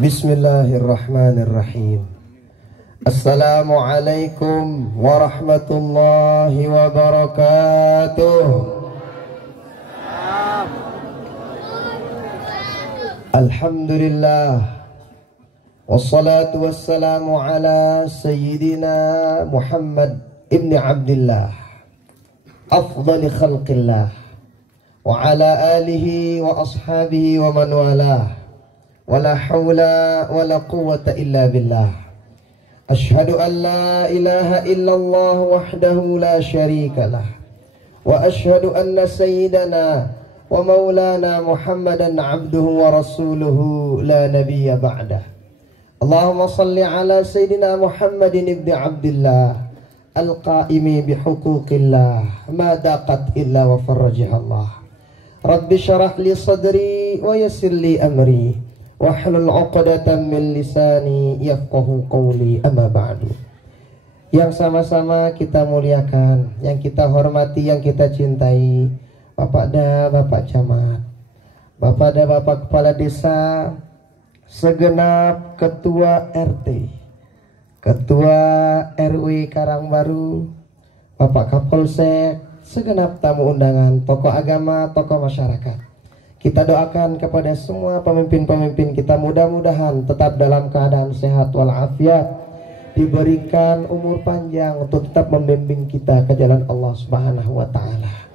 Bismillahirrahmanirrahim. Assalamualaikum warahmatullahi wabarakatuh. Alhamdulillah, wassalatu wassalamu ala sayyidina Muhammad ibn Abdillah, afdali khalqillah, wa ala alihi wa ashabihi wa man walah, wala hawla wala quwwata illa billah. Ashhadu an la ilaha illallah wahdahu la syarika lah, wa ashhadu anna sayyidana wa maulana Muhammadan abduhu wa rasuluhu la nabiyya ba'dah. Allahumma salli ala sayyidina Muhammadin ibn Abdillah al-qa'imi bihuquqillah ma daqat illa wa farrajaha Allah. Rabbi syarah li sadri wa yassir li amri wahlul 'uqdatam min lisani yafqahu qawli, amma ba'du. Yang sama-sama kita muliakan, yang kita hormati, yang kita cintai, Bapak da Bapak Camat, Bapak da Bapak Kepala Desa, segenap Ketua RT, Ketua RW Karangbaru, Bapak Kapolsek, segenap tamu undangan, tokoh agama, tokoh masyarakat. Kita doakan kepada semua pemimpin-pemimpin kita, mudah-mudahan tetap dalam keadaan sehat walafiat, diberikan umur panjang untuk tetap membimbing kita ke jalan Allah Subhanahu wa Ta'ala.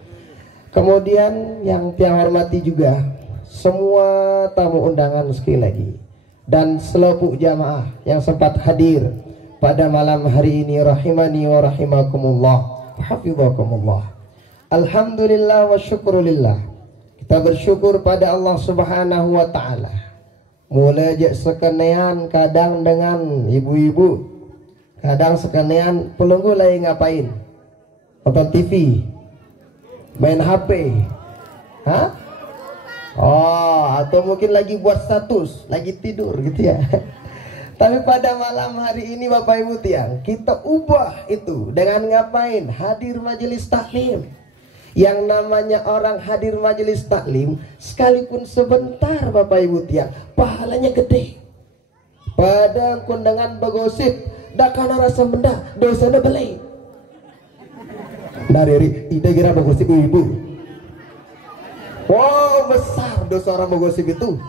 Kemudian yang saya hormati juga semua tamu undangan sekali lagi, dan seluruh jamaah yang sempat hadir pada malam hari ini, rahimani wa rahimakumullah, hafizakumullah. Alhamdulillah wa syukurulillah. Kita bersyukur pada Allah Subhanahu wa Ta'ala. Mulai sekenean kadang dengan ibu-ibu, kadang sekenean pelunggu lagi ngapain? Nonton TV, main HP, hah? Oh, atau mungkin lagi buat status, lagi tidur gitu ya. Tapi pada malam hari ini Bapak Ibu tiang, kita ubah itu dengan ngapain? Hadir majelis taklim. Yang namanya orang hadir majelis taklim, sekalipun sebentar Bapak Ibu tiang, pahalanya gede. Pada kondangan begosip, dak kana rasa benda, dosanya belai. Dari ide kira menggosip ibu. Wow, besar dosa orang menggosip itu,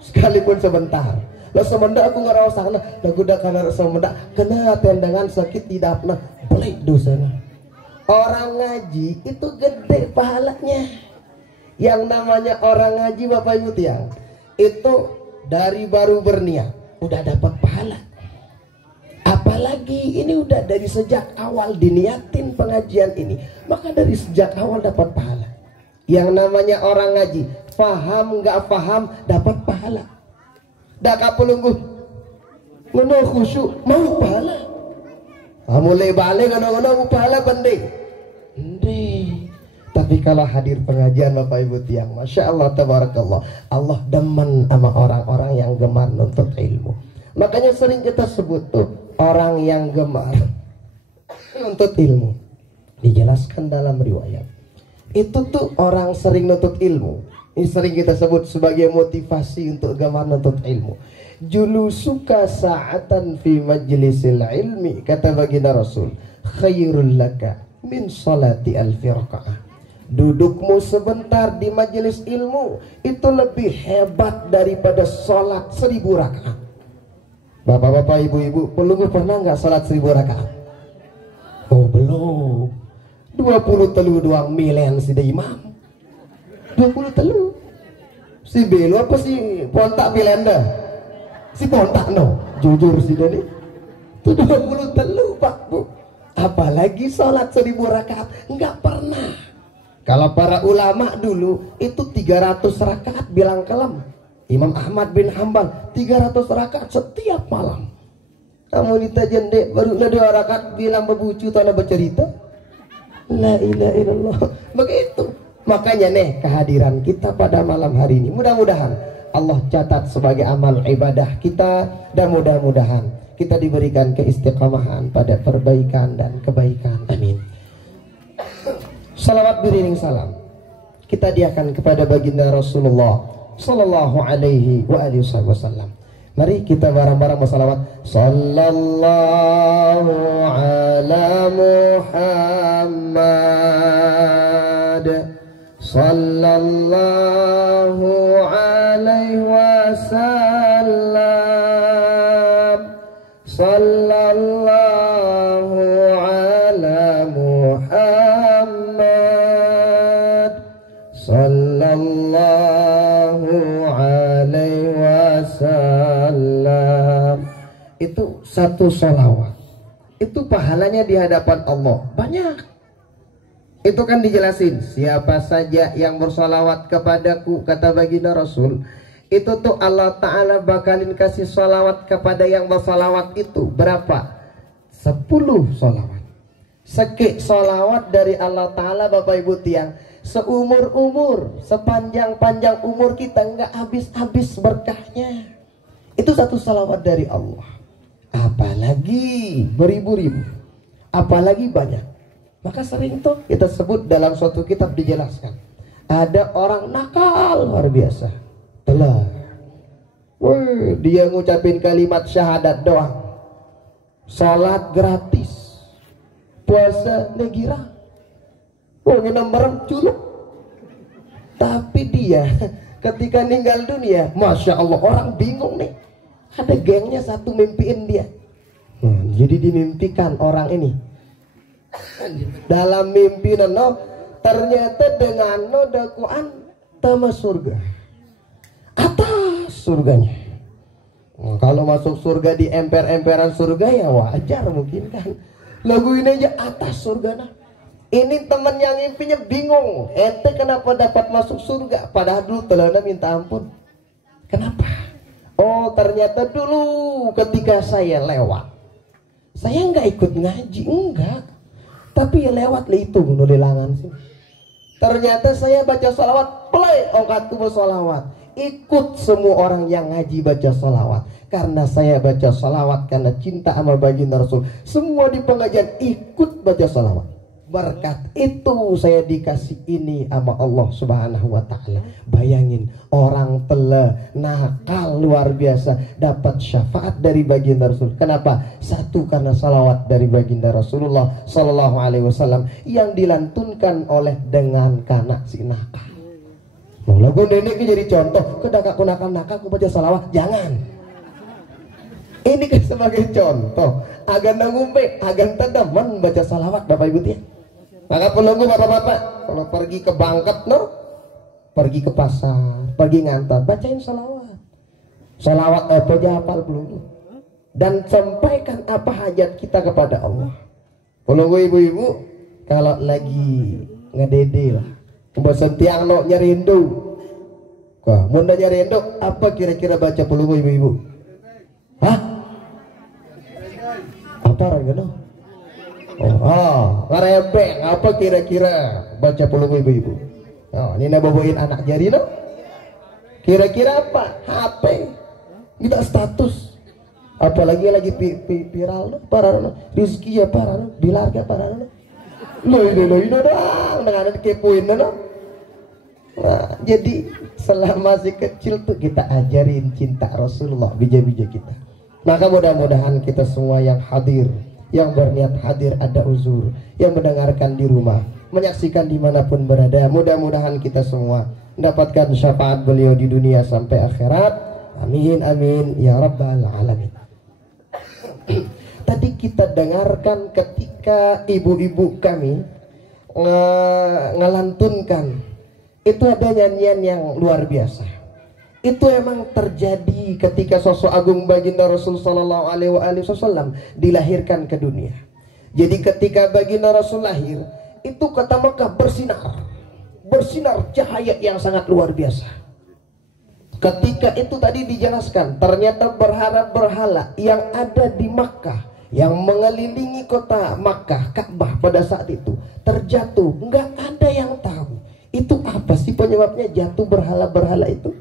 sekalipun sebentar. Lah semenda aku ngerasa sana, aku dah kana semenda kena tendangan sakit tidak pernah balik dosanya. Orang ngaji itu gede pahalanya. Yang namanya orang ngaji Bapak Ibu tiang, itu dari baru berniat udah dapat pahala. Apalagi ini udah dari sejak awal diniatin pengajian ini, maka dari sejak awal dapat pahala. Yang namanya orang ngaji, paham nggak paham dapat pahala. Dak pelungguh ngono khusyuk mau pahala. Mulai balik ngono-ngono mau pahala pendek. Tapi kalau hadir pengajian Bapak Ibu tiang, Masya Allah, tabarakallah, Allah demen sama orang-orang yang gemar nuntut ilmu. Makanya sering kita sebut tuh orang yang gemar nuntut ilmu. Dijelaskan dalam riwayat, itu tuh orang sering nuntut ilmu, ini sering kita sebut sebagai motivasi untuk gemar nuntut ilmu. Julusuka sa'atan fi majlisil ilmi, kata baginda Rasul, khairul laka min salati alfi rakaah. Dudukmu sebentar di majelis ilmu itu lebih hebat daripada sholat 1000 rakaat. Bapak-bapak, ibu-ibu, pelunggu pernah nggak sholat 1000 rakaat? Oh belum. 20 telu doang milen si imam. 20 telu. Si belu apa si pontak milenda? Si pontak no. Jujur si Dani. Itu 20 telu Pak Bu. Apalagi sholat 1000 rakaat nggak pernah. Kalau para ulama dulu itu 300 rakaat bilang kelam. Imam Ahmad bin Hambal 300 rakaat setiap malam. Kamu ditajen dek baru 2 rakaat bilang bebucu tanah bercerita. La ilaha illallah. Begitu. Makanya nih kehadiran kita pada malam hari ini, mudah-mudahan Allah catat sebagai amal ibadah kita, dan mudah-mudahan kita diberikan keistiqamahan pada perbaikan dan kebaikan. Amin. Salawat beriring salam kita diakan kepada baginda Rasulullah sallallahu alaihi wa alihi wasallam. Mari kita bareng-bareng bersalawat. Sallallahu ala Muhammad, sallallahu alaihi wasallam, sallallahu ala Muhammad, sallallahu alaihi wasallam. Itu satu sholawat, itu pahalanya di hadapan Allah banyak. Itu kan dijelasin, siapa saja yang bersolawat kepadaku, kata baginda Rasul, itu tuh Allah Ta'ala bakalin kasih solawat kepada yang bersolawat itu. Berapa? 10 solawat. Sekik solawat dari Allah Ta'ala, Bapak Ibu tiang, seumur-umur, sepanjang-panjang umur kita nggak habis-habis berkahnya. Itu satu salawat dari Allah. Apalagi beribu-ribu, apalagi banyak. Maka sering tuh kita sebut dalam suatu kitab dijelaskan, ada orang nakal luar biasa, telah, dia ngucapin kalimat syahadat doang, sholat gratis, puasa negira, nginam merem culuk. Tapi dia ketika meninggal dunia, Masya Allah, orang bingung nih. Ada gengnya satu mimpiin dia. Jadi dimimpikan orang ini. Dalam mimpi ternyata dengan dakwaan tama surga. Atas surganya. Kalau masuk surga di emper-emperan surga ya wajar mungkin kan. Lagu ini aja atas surga. Ini teman yang mimpinya bingung. Ente kenapa dapat masuk surga? Padahal dulu telana minta ampun. Kenapa? Oh, ternyata dulu ketika saya lewat, saya nggak ikut ngaji, enggak. Tapi ya lewat lah itu nulilangan sih. Ternyata saya baca sholawat, play ongkatku bersolawat. Ikut semua orang yang ngaji baca sholawat. Karena saya baca sholawat karena cinta sama baginda Rasul. Semua di pengajian ikut baca sholawat. Berkat itu saya dikasih ini sama Allah Subhanahu wa ta'ala. Bayangin, orang telah nakal luar biasa dapat syafaat dari baginda Rasul. Kenapa? Satu, karena salawat dari baginda Rasulullah sallallahu alaihi wasallam yang dilantunkan oleh dengan kanak si nakal. Lagu nenek jadi contoh, kedak aku nakal-nakal aku baca salawat, jangan. Ini kan sebagai contoh, agan ngumpe, agan teman baca salawat Bapak Ibu ya. Maka penunggu bapak-bapak, kalau pergi ke Bangket, pergi ke pasar, pergi ngantar, bacain salawat. Salawat apa aja hafal penunggu. Dan sampaikan apa hajat kita kepada Allah. Penunggu ibu-ibu, kalau lagi ngedede lah, kebosan tiang no nyerindu. Wah, munda nyerindu, apa kira-kira baca penunggu ibu-ibu? Hah? Apa orang no? Oh, ngerebek apa kira-kira baca penunggu ibu-ibu? Oh, ini nabawain anak jari no? Kira-kira apa? HP. Kita status. Apalagi lagi viral no? Para no? Rizki ya para no? Bilarga para no? Loh dong dengan kepoin no? Nah, jadi selama masih kecil tuh kita ajarin cinta Rasulullah bija-bija kita. Maka mudah-mudahan kita semua yang hadir, yang berniat hadir ada uzur, yang mendengarkan di rumah, menyaksikan dimanapun berada, mudah-mudahan kita semua mendapatkan syafaat beliau di dunia sampai akhirat. Amin amin ya rabbal alamin. Tadi kita dengarkan ketika ibu-ibu kami ngelantunkan, itu ada nyanyian yang luar biasa. Itu emang terjadi ketika sosok agung baginda Rasul sallallahu alaihi wasallam dilahirkan ke dunia. Jadi ketika baginda Rasul lahir, itu kota Mekah bersinar cahaya yang sangat luar biasa. Ketika itu tadi dijelaskan, ternyata berhala yang ada di Makkah, yang mengelilingi kota Makkah, Ka'bah pada saat itu terjatuh, nggak ada yang tahu. Itu apa sih penyebabnya jatuh berhala-berhala itu?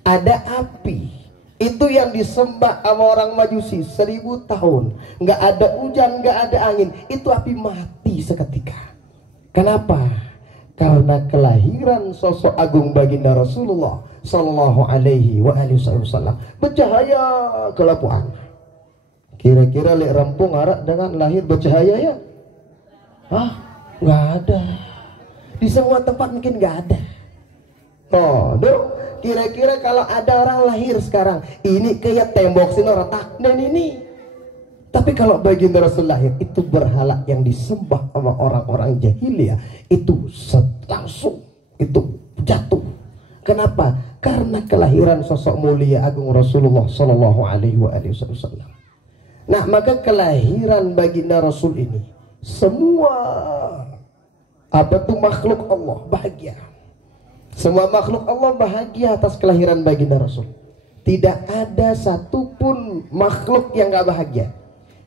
Ada api, itu yang disembah sama orang Majusi 1000 tahun, nggak ada hujan, nggak ada angin, itu api mati seketika. Kenapa? Karena kelahiran sosok agung baginda Rasulullah sallallahu alaihi wa alihi wasallam. Bercahaya kelapuan. Kira-kira lek rampung arak dengan lahir bercahaya ya? Nggak ada. Di semua tempat mungkin nggak ada. Kira-kira kalau ada orang lahir sekarang, ini kayak tembok sini retak dan ini. Tapi kalau baginda Rasul lahir, itu berhala yang disembah sama orang-orang jahiliyah, itu langsung itu jatuh. Kenapa? Karena kelahiran sosok mulia agung Rasulullah Sallallahu Alaihi Wasallam. Nah, maka kelahiran baginda Rasul ini, semua makhluk Allah bahagia. Semua makhluk Allah bahagia atas kelahiran baginda Rasul. Tidak ada satupun makhluk yang gak bahagia,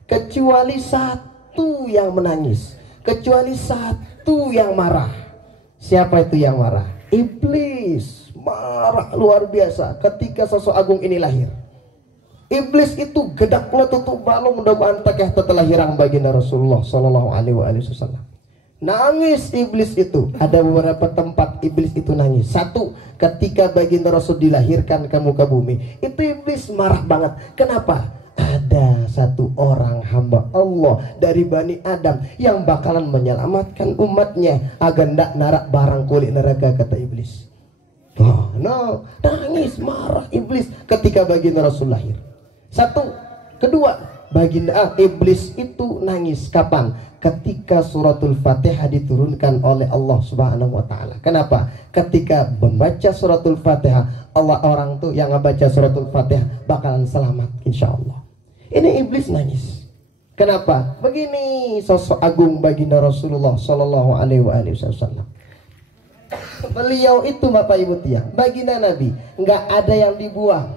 kecuali satu yang menangis, kecuali satu yang marah. Siapa itu yang marah? Iblis. Marah luar biasa ketika sosok agung ini lahir. Iblis itu gedaknya tutup balung mudah-mudahan takah telah hirang baginda Rasulullah Sallallahu Alaihi Wasallam. Nangis iblis itu. Ada beberapa tempat iblis itu nangis. Satu, ketika baginda Rasul dilahirkan ke muka bumi, itu iblis marah banget. Kenapa? Ada satu orang hamba Allah dari Bani Adam yang bakalan menyelamatkan umatnya agar ndak narak barang kulit neraka, kata iblis. Nangis marah iblis ketika baginda Rasul lahir. Satu. Kedua, baginda iblis itu nangis kapan? Ketika suratul Fatihah diturunkan oleh Allah Subhanahu wa taala. Kenapa? Ketika membaca suratul Fatihah, orang tuh yang membaca suratul Fatihah bakalan selamat insyaallah. Ini iblis nangis. Kenapa? Begini sosok agung baginda Rasulullah Sallallahu Alaihi Wasallam. Beliau itu Bapak Ibu tiang, baginda Nabi, nggak ada yang dibuang.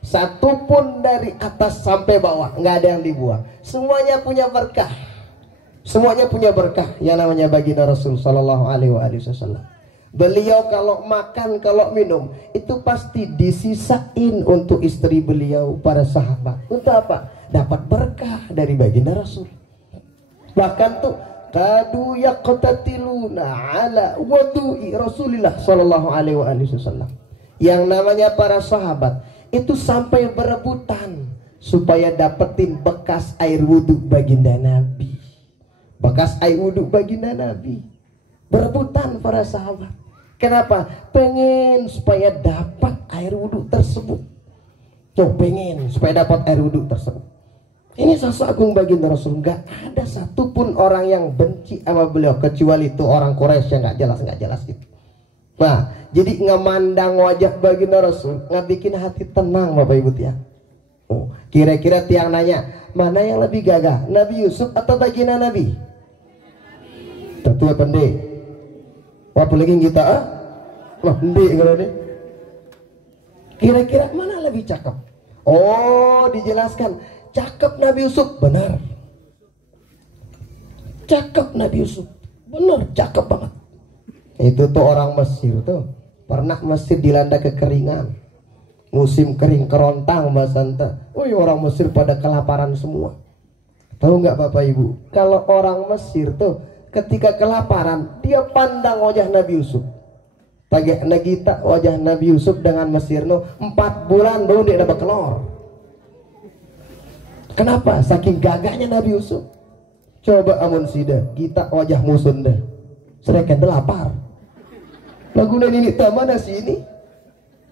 Satupun dari atas sampai bawah nggak ada yang dibuang. Semuanya punya berkah. Semuanya punya berkah yang namanya baginda Rasul Sallallahu Alaihi Wasallam. Beliau kalau makan, kalau minum, itu pasti disisain untuk istri beliau, para sahabat. Untuk apa? Dapat berkah dari baginda Rasul. Bahkan tuh kadu yaqtatiluna ala wudu'i Rasulillah Sallallahu Alaihi Wasallam. Yang namanya para sahabat itu sampai berebutan supaya dapetin bekas air wudhu baginda Nabi. Bekas air wudhu baginda Nabi. Berebutan para sahabat. Kenapa? Pengen supaya dapat air wudhu tersebut. Pengen supaya dapat air wudhu tersebut. Ini sosok agung baginda Rasul. Gak ada satupun orang yang benci sama beliau, kecuali itu orang Quraisy yang gak jelas itu. Nah, jadi ngemandang wajah baginda Rasul bikin hati tenang Bapak Ibu tiang. Kira-kira tiang nanya, mana yang lebih gagah, Nabi Yusuf atau baginda Nabi? Tetua pendek. Apa lagi kita pendek kalau ini. Kira-kira mana lebih cakep? Dijelaskan, cakep Nabi Yusuf, benar. Cakep Nabi Yusuf, benar, cakep banget. Itu tuh orang Mesir tuh pernah Mesir dilanda kekeringan, musim kering kerontang bahasa. Orang Mesir pada kelaparan semua. Tahu nggak Bapak Ibu? Kalau orang Mesir tuh ketika kelaparan, dia pandang wajah Nabi Yusuf. Pagi nagita wajah Nabi Yusuf dengan Mesir 4 bulan baru dia dapat kelor. Kenapa? Saking gagahnya Nabi Yusuf. Coba amun sida kita wajah musun deh. Sereken lapar. Lagu ini mana sih ini?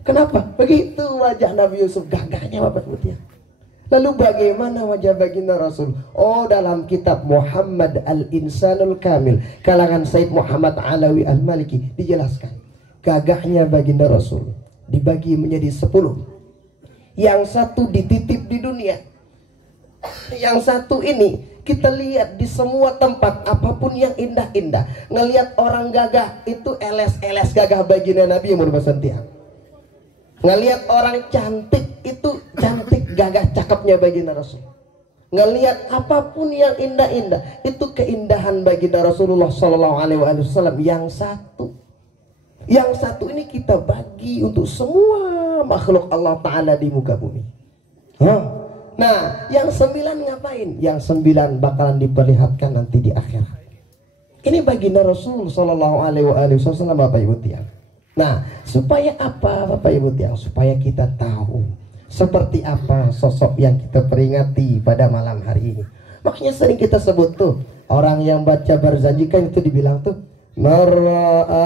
Kenapa? Begitu wajah Nabi Yusuf gagahnya Bapak Ibu. Lalu bagaimana wajah baginda Rasul? Dalam kitab Muhammad Al-Insanul Kamil kalangan Said Muhammad Alawi Al-Maliki dijelaskan gagahnya baginda Rasul dibagi menjadi 10. Yang satu dititip di dunia. Yang satu ini kita lihat di semua tempat, apapun yang indah-indah. Ngelihat orang gagah itu eles-eles gagah baginda Nabi yang berbasan tiang. Ngelihat orang cantik itu cantik gagah cakepnya baginda Rasul. Ngelihat apapun yang indah-indah itu keindahan baginda Rasulullah Sallallahu Alaihi Wasallam. Yang satu ini kita bagi untuk semua makhluk Allah Ta'ala di muka bumi. Nah, yang 9 ngapain? Yang 9 bakalan diperlihatkan nanti di akhirat. Ini baginda Rasul Sallallahu Alaihi Wasallam Bapak Ibu tiang. Nah, supaya apa Bapak Ibu tiang? Supaya kita tahu seperti apa sosok yang kita peringati pada malam hari ini. Makanya sering kita sebut tuh, orang yang baca berjanji kan itu dibilang tuh, mar'a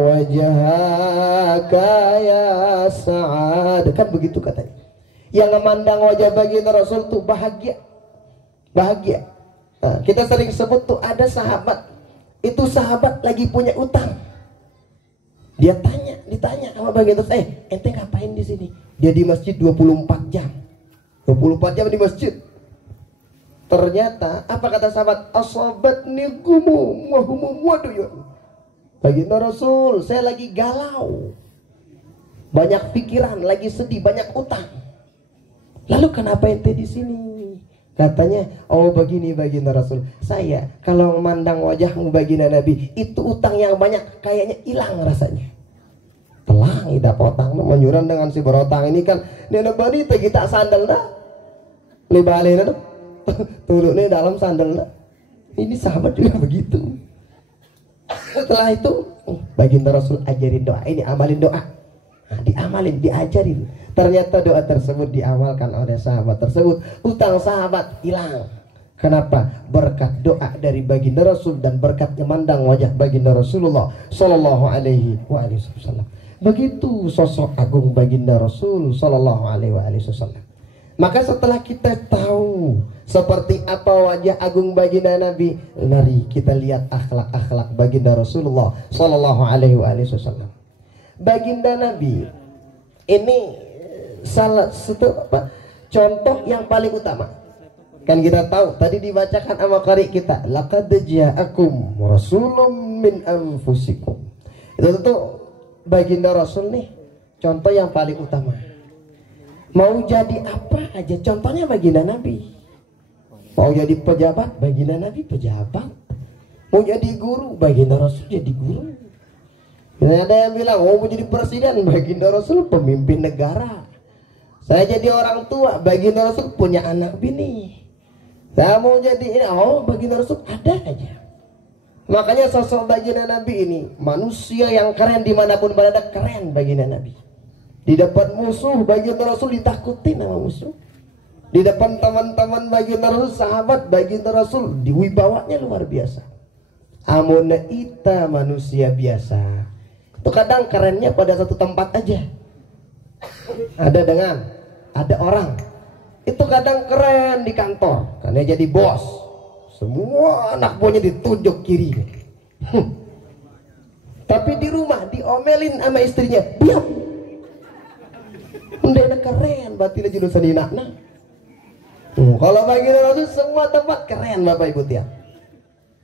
wajhaka ya sa'ad, kan begitu katanya. Yang memandang wajah baginda Rasul tuh bahagia. Bahagia. Nah, kita sering sebut tuh ada sahabat, itu sahabat lagi punya utang. Dia ditanya sama baginda, ente ngapain di sini? Dia di masjid 24 jam. 24 jam di masjid. Ternyata apa kata sahabat? Asabatni gumum wa humum waduyun. Baginda Rasul, saya lagi galau. Banyak pikiran, lagi sedih, banyak utang. Lalu kenapa ente di sini? Katanya, oh begini baginda Rasul, saya kalau memandang wajahmu baginda Nabi, itu utang yang banyak kayaknya hilang rasanya. Telang ida potang menyuran dengan si berotang ini kan nenek bani kita sandal dah. Lebalena tuh. Turunnya dalam sandal dah. Ini sahabat juga begitu. Setelah itu baginda Rasul ajarin doa, ini amalin doa. Nah, diamalin, diajarin. Ternyata doa tersebut diamalkan oleh sahabat tersebut. Utang sahabat hilang. Kenapa? Berkat doa dari baginda Rasul dan berkat memandang wajah baginda Rasulullah Sallallahu Alaihi Wasallam. Begitu sosok agung baginda Rasul Sallallahu Alaihi Wasallam. Maka setelah kita tahu seperti apa wajah agung baginda Nabi, mari kita lihat akhlak-akhlak baginda Rasulullah Sallallahu Alaihi Wasallam. Baginda Nabi ini salah satu contoh yang paling utama. Kan kita tahu tadi dibacakan sama qari kita, laqad ja'akum rasulun min anfusikum. Itu tentu baginda Rasul nih contoh yang paling utama. Mau jadi apa aja contohnya baginda Nabi. Mau jadi pejabat baginda Nabi pejabat. Mau jadi guru baginda Rasul jadi guru. Ada yang bilang mau jadi presiden baginda Rasul pemimpin negara. Saya jadi orang tua baginda Rasul punya anak bini. Saya mau jadi ini, baginda Rasul ada aja. Makanya sosok baginda Nabi ini manusia yang keren dimanapun berada, keren baginda Nabi. Di depan musuh baginda Rasul ditakutin sama musuh. Di depan teman-teman baginda Rasul, sahabat baginda Rasul, diwibawanya luar biasa. Amuna ita manusia biasa. Itu kadang kerennya pada satu tempat aja. Ada orang itu kadang keren di kantor karena jadi bos. Semua anak buahnya ditunjuk kiri. Tapi di rumah diomelin sama istrinya, diam. Udah keren, batinnya jurusan inakna. Kalau baginda Rasul semua tempat keren Bapak Ibu tiang.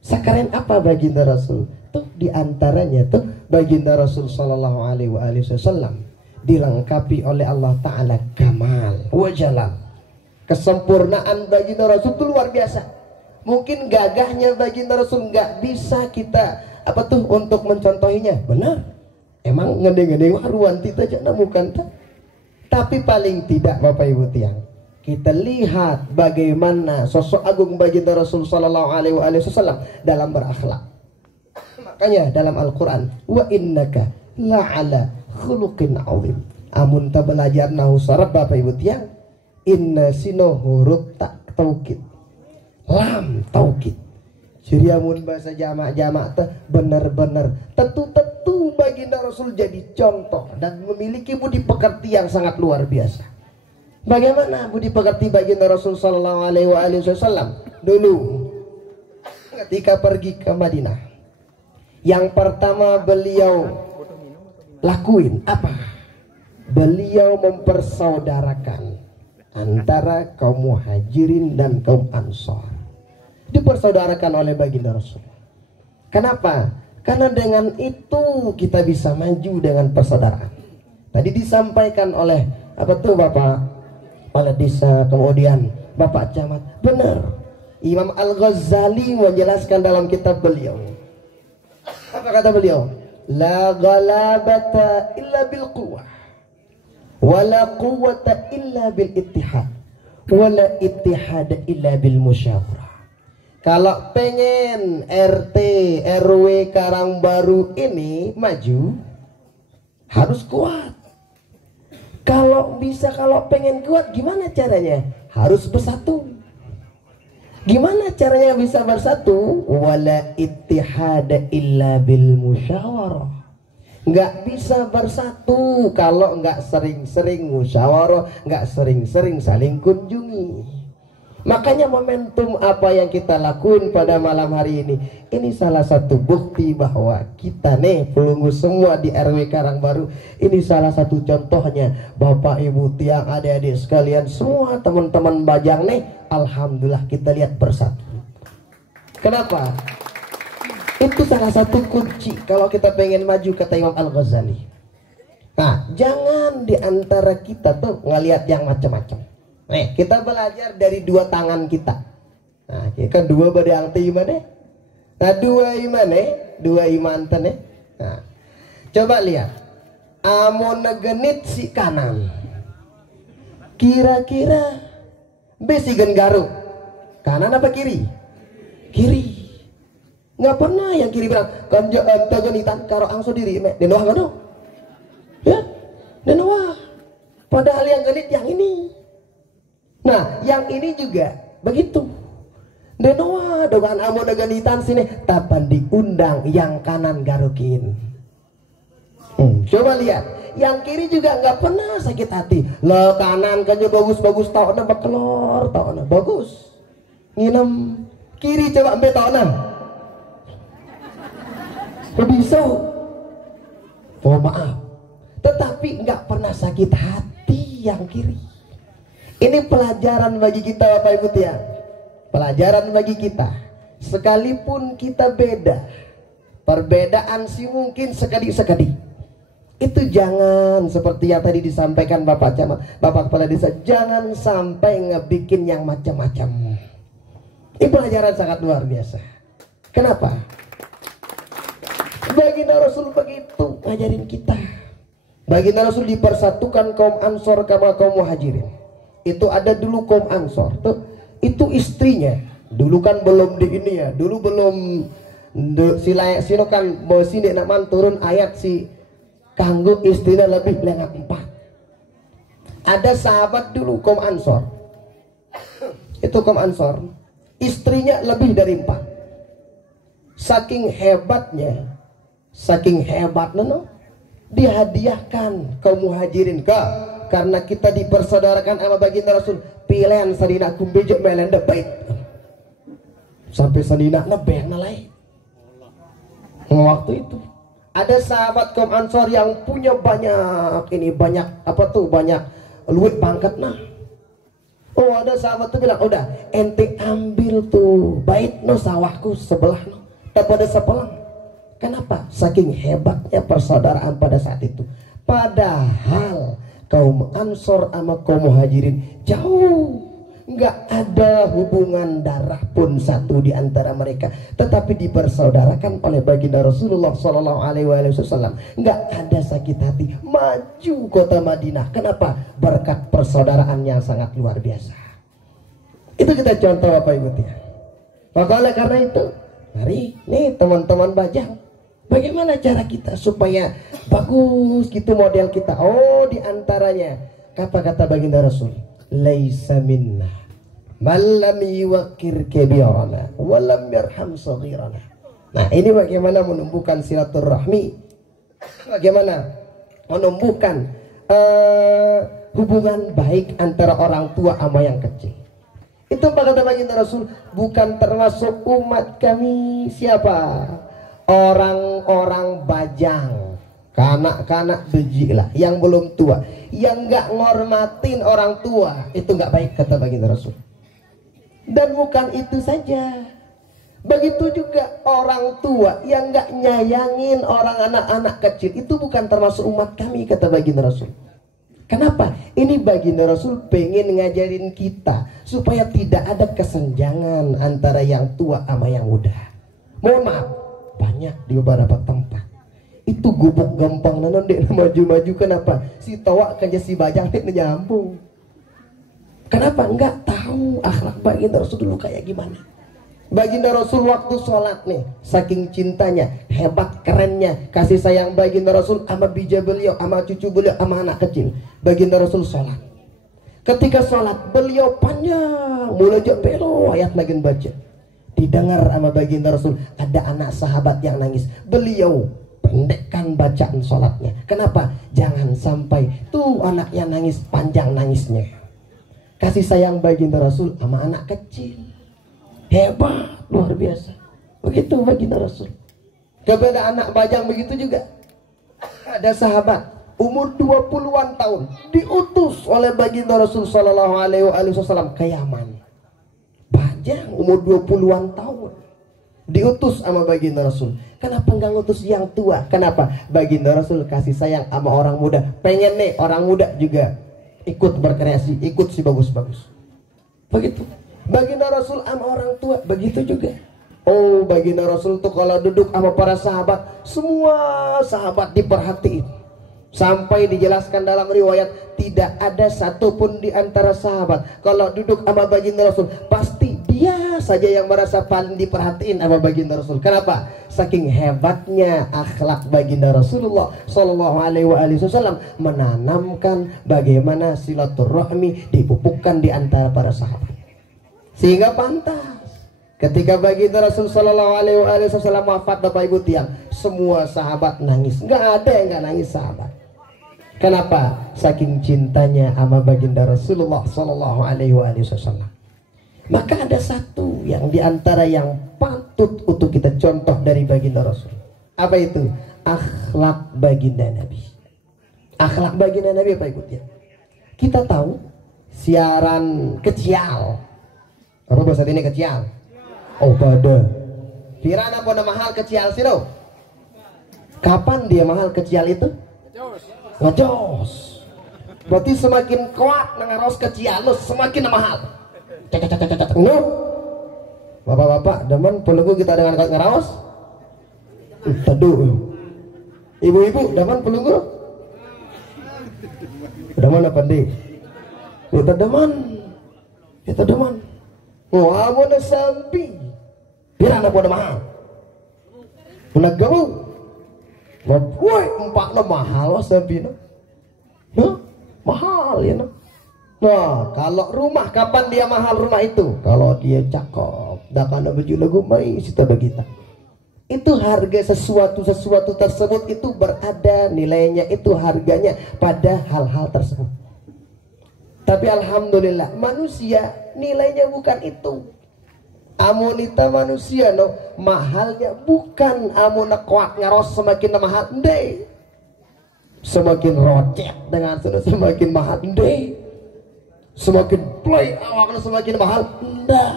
Sekeren apa baginda Rasul? Tuh diantaranya tuh baginda Rasul Sallallahu Alaihi Wasallam dilengkapi oleh Allah Ta'ala kamal wa jalal. Kesempurnaan baginda Rasul itu luar biasa. Mungkin gagahnya baginda Rasul nggak bisa kita untuk mencontohinya. Benar. Emang ngedeng-ngedeng waruan tita jana bukan tak. Tapi paling tidak Bapak Ibu tiang, kita lihat bagaimana sosok agung baginda Rasul Sallallahu Alaihi Wasallam dalam berakhlak. Makanya dalam Al-Quran, wa innaka la'ala khuluqin azim. Amun ta belajar nahu sarab Bapak Ibu tiang, inna sino huruf tak taukid, lam taukid. Jadi amun bahasa jamak-jamak teh benar-benar tentu baginda Rasul jadi contoh dan memiliki budi pekerti yang sangat luar biasa. Bagaimana budi pekerti baginda Rasul Sallallahu Alaihi Wasallam dulu ketika pergi ke Madinah? Yang pertama beliau lakuin apa? Beliau mempersaudarakan antara kaum muhajirin dan kaum ansor. Dipersaudarakan oleh baginda Rasul. Kenapa? Karena dengan itu kita bisa maju dengan persaudaraan. Tadi disampaikan oleh Bapak Kepala Desa, kemudian Bapak Camat. Benar. Imam Al-Ghazali menjelaskan dalam kitab beliau. Apa kata beliau? La ghalabata illa bil quwwah, wa la quwwata illa bil ittihad, wa la ittihad illa bil musyawarah. Kalau pengen RT RW Karangbaru ini maju, harus kuat. Kalau pengen kuat gimana caranya? Harus bersatu. Gimana caranya bisa bersatu? Wala ittihada illa bil musyawarah. Nggak bisa bersatu kalau nggak sering-sering musyawarah, nggak sering-sering saling kunjungi. Makanya momentum apa yang kita lakuin pada malam hari ini salah satu bukti bahwa kita nih pelunggu semua di RW Karangbaru, ini salah satu contohnya. Bapak Ibu tiang adik-adik sekalian, semua teman-teman Bajang nih, alhamdulillah kita lihat bersatu. Kenapa? Itu salah satu kunci kalau kita pengen maju, kata Imam Al-Ghazali. Nah, jangan diantara kita tuh ngelihat yang macam-macam. Nih, kita belajar dari dua tangan kita. Nah, kan dua badang imane. Nah, dua imane, dua iman tane. Nah, coba lihat. Amon negenit si kanan. Kira-kira besi garuk. Kanan apa kiri? Kiri. Nggak pernah yang kiri bilang kanjo tegenitan karo angso diri me. Denwah kan dong? Ya, denwah. Padahal yang genit yang ini. Nah, yang ini juga begitu. Denoa dengan amun neganitan sini tapan diundang yang kanan garukin. Coba lihat, yang kiri juga nggak pernah sakit hati. Lo kanan kan bagus-bagus tau na bakelor tau na bagus. Nginem kiri coba ambil tau na. Bisa. Oh maaf. Tetapi nggak pernah sakit hati yang kiri. Ini pelajaran bagi kita Bapak Ibu tiang. Pelajaran bagi kita. Sekalipun kita beda, perbedaan sih mungkin sekali-sekali. Itu jangan seperti yang tadi disampaikan Bapak Camat, Bapak Kepala Desa, jangan sampai ngebikin yang macam-macam. Ini pelajaran sangat luar biasa. Kenapa? Baginda Rasul begitu ngajarin kita. Baginda Rasul dipersatukan kaum Ansor sama kaum Muhajirin. Itu ada dulu kaum Ansor tuh, itu istrinya dulu kan belum di ini ya, dulu belum si layak sino kan bawa sini nak man turun ayat si kanggo istrinya lebih lengah 4. Ada sahabat dulu kaum Ansor, itu kaum Ansor istrinya lebih dari 4. Saking hebatnya no, dihadiahkan kaum Muhajirin karena kita dipersaudarakan sama baginda Rasul. Pilihan sadina kumbejo melenda bait sampai sadina nebeng nalai. Waktu itu ada sahabat kaum Ansor yang punya banyak banyak luit pangkat nah. Oh, ada sahabat tuh bilang, udah ente ambil tuh bait no sawahku sebelah no, tak pada sepelang. Kenapa? Saking hebatnya persaudaraan pada saat itu. Padahal kaum Ansor sama kaum Muhajirin jauh, nggak ada hubungan darah pun satu di antara mereka, tetapi dipersaudarakan oleh baginda Rasulullah Sallallahu Alaihi Wasallam. Nggak ada sakit hati, maju kota Madinah. Kenapa? Berkat persaudaraan yang sangat luar biasa. Itu kita contoh Bapak Ibu ya. Maka oleh karena itu, mari nih teman-teman Bajang, bagaimana cara kita supaya bagus gitu model kita? Oh, diantaranya kata-kata baginda Rasul, laisa minna man lam yuwaqqir kabirana wa lam yarham saghirana. Nah, ini bagaimana menumbuhkan silaturahmi, bagaimana menumbuhkan hubungan baik antara orang tua sama yang kecil. Itu kata baginda Rasul, bukan termasuk umat kami siapa? Orang-orang Bajang, kanak-kanak beji lah, yang belum tua, yang nggak ngormatin orang tua, itu nggak baik kata baginda Rasul. Dan bukan itu saja, begitu juga orang tua yang nggak nyayangin orang anak-anak kecil, itu bukan termasuk umat kami kata baginda Rasul. Kenapa? Ini baginda Rasul pengen ngajarin kita supaya tidak ada kesenjangan antara yang tua sama yang muda. Mohon maaf, banyak di beberapa tempat itu gubuk gampang nanon dek maju-maju. Kenapa? Si tawa kan si Bajang dek nyambung. Kenapa? Enggak tahu akhlak baginda Rasul dulu kayak gimana. Baginda Rasul waktu sholat nih, saking cintanya, hebat kerennya kasih sayang Baginda Rasul sama bija beliau, sama cucu beliau, sama anak kecil. Baginda Rasul sholat. Ketika sholat beliau panjang, mulai jempelo ayat lagi baca. Didengar sama Baginda Rasul ada anak sahabat yang nangis. Beliau pendekkan bacaan sholatnya. Kenapa? Jangan sampai tuh anak yang nangis panjang nangisnya. Kasih sayang Baginda Rasul sama anak kecil. Hebat, luar biasa. Begitu Baginda Rasul. Kepada anak bajang begitu juga. Ada sahabat umur 20-an tahun diutus oleh Baginda Rasul sallallahu alaihi wasallam ke Yaman. Bajang umur 20-an tahun diutus sama Baginda Rasul. Kenapa enggak ngutus yang tua? Kenapa? Baginda Rasul kasih sayang sama orang muda. Pengen nih orang muda juga ikut berkreasi, ikut si bagus-bagus. Begitu. Baginda Rasul sama orang tua begitu juga. Oh, Baginda Rasul tuh kalau duduk sama para sahabat, semua sahabat diperhatiin. Sampai dijelaskan dalam riwayat tidak ada satupun di antara sahabat kalau duduk sama Baginda Rasul pasti dia saja yang merasa paling diperhatiin sama Baginda Rasul. Kenapa? Saking hebatnya akhlak Baginda Rasulullah Shallallahu Alaihi Wasallam menanamkan bagaimana silaturahmi dipupukkan di antara para sahabat. Sehingga pantas ketika Baginda Rasul sallallahu alaihi wasallam wafat, Bapak Ibu tiang, semua sahabat nangis. Enggak ada yang enggak nangis sahabat. Kenapa? Saking cintanya sama Baginda Rasulullah sallallahu alaihi wasallam. Maka ada satu yang diantara yang patut untuk kita contoh dari Baginda Rasul. Apa itu? Akhlak Baginda Nabi. Akhlak Baginda Nabi, Bapak Ibu tiang. Kita tahu siaran kecial. Apa bahasa ini kecial? Oh pada Firana pada mahal kecial sih lo. Kapan dia mahal kecial itu? Ngejos. Berarti semakin kuat nengaros kecial lo semakin mahal. Cacak. No. Bapak-bapak, demen pelenggu kita dengan ngeraos? Teduh. Ibu-ibu, demen pelenggu? Demen apa nih? Kita demen. Kita demen. Wah, mau sampai, biar anda pada mahal. Mana kamu? Woi, empaknya mahal sampai, mahal ya. Nah, kalau rumah kapan dia mahal rumah itu? Kalau dia cakep, dah kana baju lagu mai sita bagita. Itu harga sesuatu tersebut itu berada nilainya itu harganya pada hal-hal tersebut. Tapi alhamdulillah manusia nilainya bukan itu. Amunita manusia no mahalnya bukan amuna kuat ngaros semakin mahal ndeh. Semakin rocet dengan semakin mahal ndeh. Semakin play awaknya semakin mahal ndah.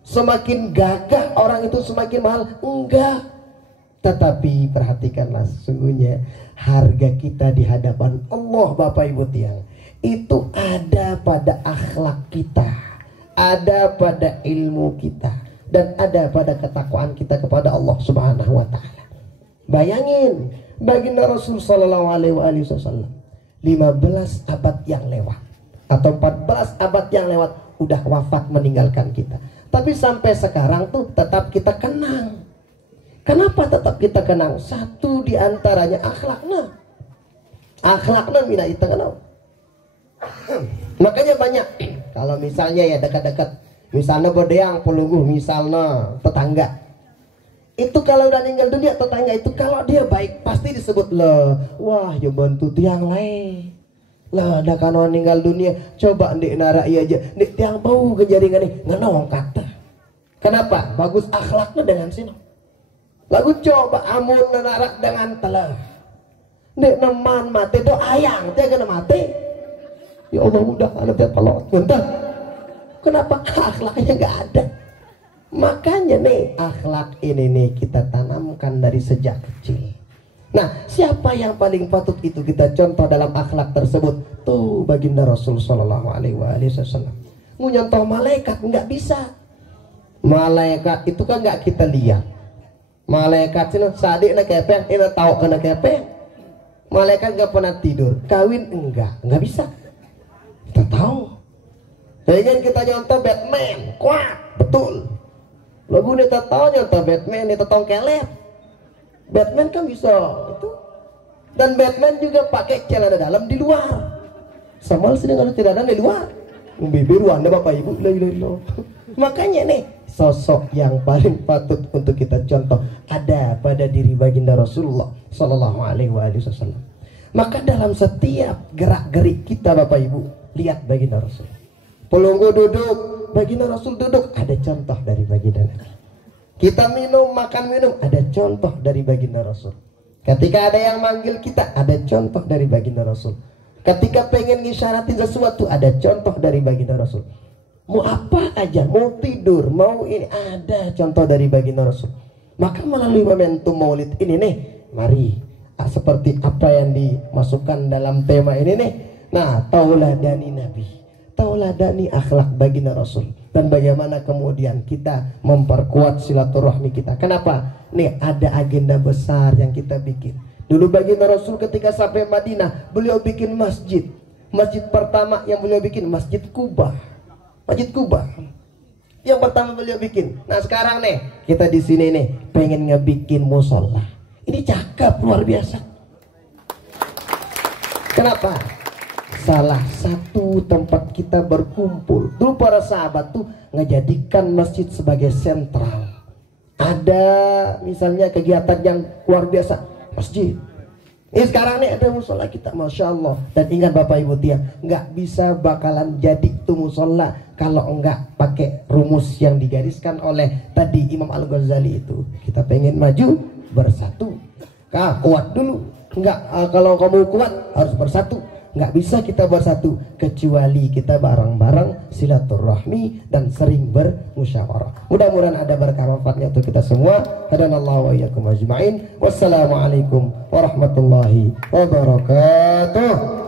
Semakin gagah orang itu semakin mahal enggak. Tetapi perhatikanlah sesungguhnya harga kita di hadapan Allah Bapak Ibu tiang itu ada pada akhlak kita, ada pada ilmu kita, dan ada pada ketakwaan kita kepada Allah Subhanahu wa taala. Bayangin Baginda Rasul sallallahu alaihi wasallam 15 abad yang lewat atau 14 abad yang lewat udah wafat meninggalkan kita. Tapi sampai sekarang tuh tetap kita kenang. Kenapa tetap kita kenang? Satu diantaranya akhlaknya. Akhlaknya mina itu kenal. Makanya banyak kalau misalnya ya dekat-dekat misalnya bodeang pelungguh misalnya tetangga itu kalau udah meninggal dunia tetangga itu kalau dia baik pasti disebut lah wah ya bantu tiang lain lah ada kan meninggal dunia coba ndek nara iya aja ndek tiang bau kejaringan nih ngenong kata kenapa bagus akhlaknya dengan sini lagu coba amun nara dengan telah ndek neman mati itu ayang dia kena mati. Ya Allah udah ada pelot entah kenapa akhlaknya nggak ada. Makanya nih akhlak ini nih kita tanamkan dari sejak kecil. Nah siapa yang paling patut itu kita contoh dalam akhlak tersebut? Tuh Baginda Rasul Sallallahu Alaihi Wasallam. Mau nyontoh malaikat nggak bisa. Malaikat itu kan nggak kita lihat. Malaikat itu sadik nak kepeng, ini tahu kena kepeng. Malaikat nggak pernah tidur, kawin nggak bisa. Kita tahu. Jadi kita nyontoh Batman, kuat, betul. Lagu ini tanya ta Batman ini tetong kelet. Batman kan bisa itu. Dan Batman juga pakai celana dalam di luar. Sama sedang kalau tidak ada di luar. Bibir Anda Bapak Ibu, makanya nih sosok yang paling patut untuk kita contoh ada pada diri baginda Rasulullah Sallallahu Alaihi Wasallam. Maka dalam setiap gerak-gerik kita Bapak Ibu, lihat baginda Rasul. Pelunggu duduk, baginda Rasul duduk, ada contoh dari baginda Nabi. Kita minum, makan minum, ada contoh dari baginda Rasul. Ketika ada yang manggil kita, ada contoh dari baginda Rasul. Ketika pengen ngisyaratin sesuatu, ada contoh dari baginda Rasul. Mau apa aja, mau tidur, mau ini, ada contoh dari baginda Rasul. Maka melalui momentum maulid ini nih, mari seperti apa yang dimasukkan dalam tema ini nih. Nah, tauladani Nabi, tauladani akhlak baginda Rasul. Dan bagaimana kemudian kita memperkuat silaturahmi kita. Kenapa? Nih ada agenda besar yang kita bikin. Dulu baginda Rasul ketika sampai Madinah, beliau bikin masjid. Masjid pertama yang beliau bikin, Masjid Kuba. Masjid Kuba. Yang pertama beliau bikin. Nah sekarang nih, kita di sini nih, pengen ngebikin musola. Ini cakep, luar biasa. Kenapa? Salah satu tempat kita berkumpul. Dulu para sahabat tuh ngejadikan masjid sebagai sentral. Ada misalnya kegiatan yang luar biasa, masjid. Ini sekarang nih ada musola kita, masya Allah. Dan ingat Bapak Ibu Tia, nggak bisa bakalan jadi tuh musola kalau enggak pakai rumus yang digariskan oleh tadi Imam Al-Ghazali itu. Kita pengen maju bersatu. Kuat dulu. Enggak, kalau kamu kuat harus bersatu. Nggak bisa kita bersatu kecuali kita bareng-bareng silaturahmi dan sering bermusyawarah. Mudah-mudahan ada berkah manfaatnya untuk kita semua. Hadanallahu wa iyyakum ajma'in. Wassalamualaikum warahmatullahi wabarakatuh.